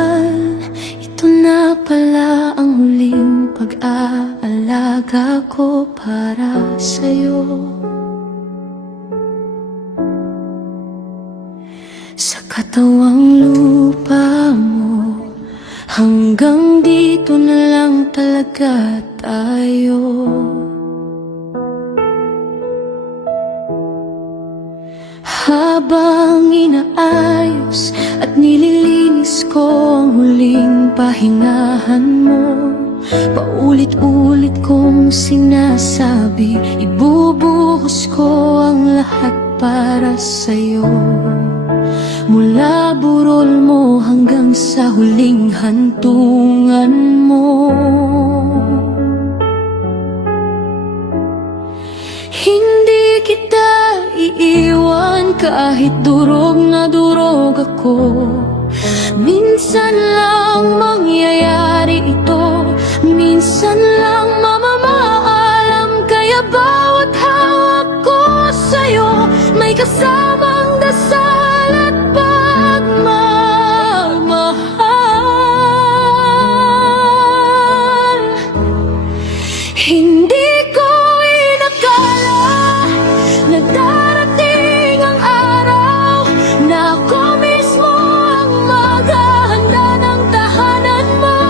mahal, ito na pala ang huling pag-aalaga ko para sa'yo. Sa katawang lupa mo, hanggang dito na lang talaga tayo. Habang inaayos at nililinis ko ang huling pahingahan mo, paulit-ulit kong sinasabi, ibubuhos ko ang lahat para sa'yo. Mula burol mo hanggang sa huling hantungan mo, hindi kita iiwan kahit durog na durog ako. Minsan lang mangyayari ito, minsan lang mamamaalam. Kaya bawat hawak ko sa'yo may kasamang dasal at pagmamahal. Hindi ko inakala na darating ang araw na ako mismo ang maghahanda ng tahanan mo.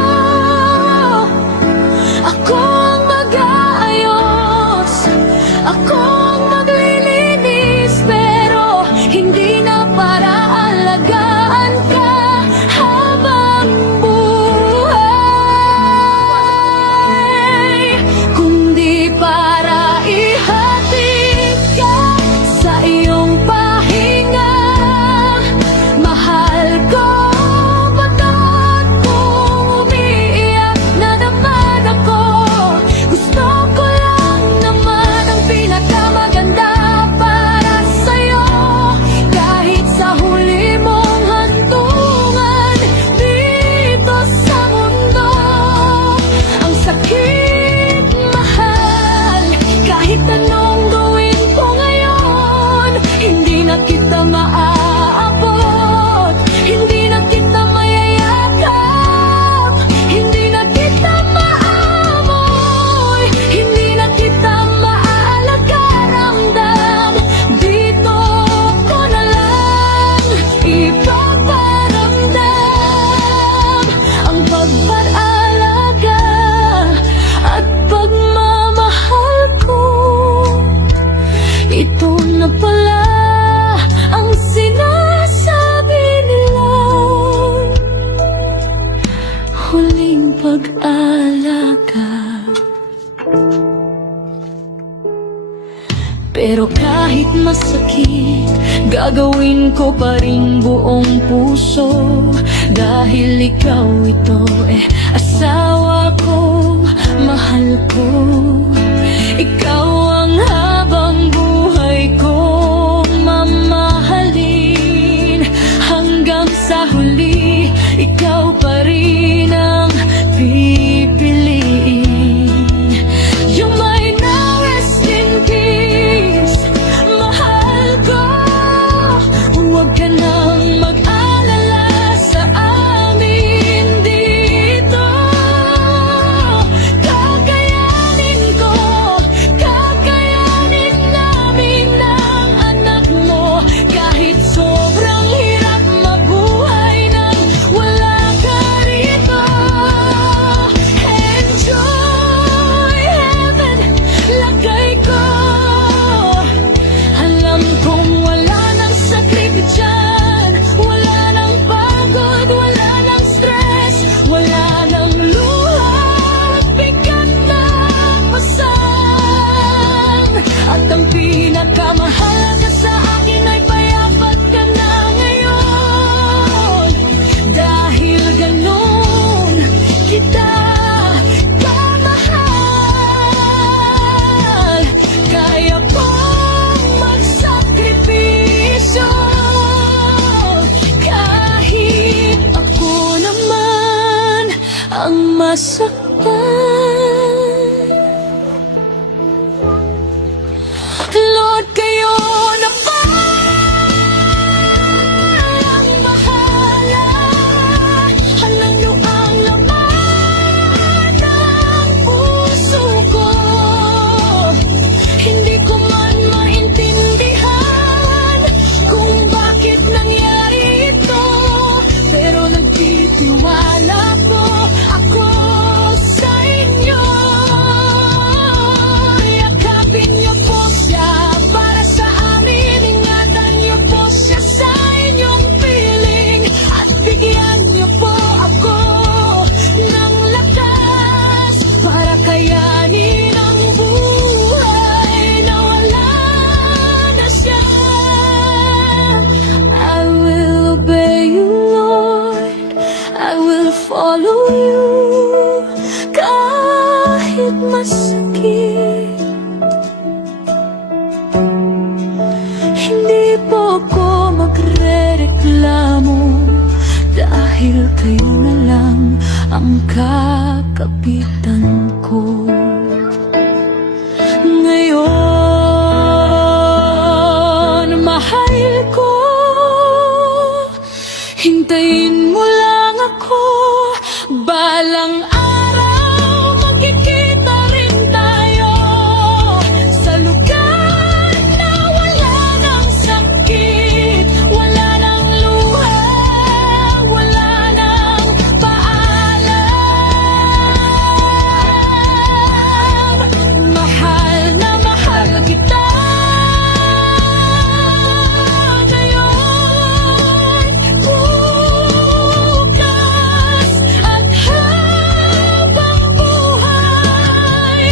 Ako ang mag-aayos, ako ang maglilinis, pero hindi na para alagaan ka habang buhay, kundi para ihatid ka sa iyong pahinga. Mahal ko, ba't kung umiiyak na naman ako? Gusto ko lang naman ang pinakamaganda para sa'yo. Kahit sa huli mong hantungan dito sa mundo, ang sakit, mahal, kahit anong gawin ko ngayon, hindi na kita maaabot, hindi na kita mayayakap, hindi na kita maamoy, hindi na kita maalaga. Ramdam, dito ko na lang ipaparamdam ang pagpapalaga at pagmamahal ko. Ito na pala ang sinasabi nila, huling pag-alaga. Pero kahit masakit, gagawin ko pa rin buong puso. Dahil ikaw ito, asawa ko, mahal ko. Ikaw ang habang buhay ko mamahalin. Hanggang sa huli, ikaw pa rin ang pipiliin. You might now rest in peace, mahal ko. Huwag ka nang mag-alala sa amin dito. Kakayanin ko, kakayanin namin ang anak mo. Kahit sobrang hirap mabuhay nang wala ka rito. Enjoy heaven, lagay ko. Alam kong wala nang sakit dyan, wala nang pagod, wala nang stress, wala nang luha at bigat na pasan. At ang pinakamahalaga sa akin ay payapat ka na ngayon. Dahil ganun kita kamahal, kaya kong magsakripisyo. Kahit ako naman ang masaktan, Lord, kayo na pa ang bahala. will follow you kahit masakit. Hindi po ako magrereklamo dahil kayo na lang ang kakapitan ko. Ngayon, mahal ko, hintayin mo lang ako. Balang araw, magkikita rin tayo sa lugar na wala ng sakit, wala ng luha, wala ng paalam. Mahal na mahal kita ngayon, bukas at habang buhay.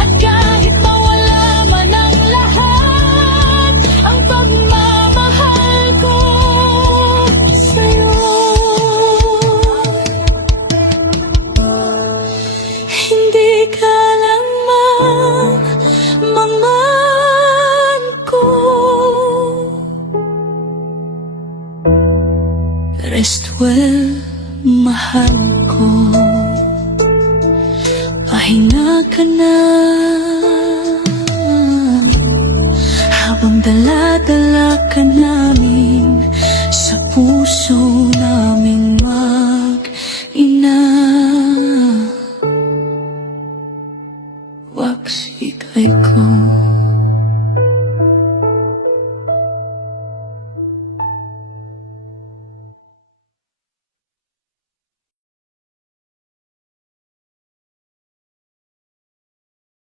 At kahit mawala man ang lahat, ang pagmamahal ko sa'yo. Hindi ka lang man ko. Rest well, mahal ko. Pahinga ka na.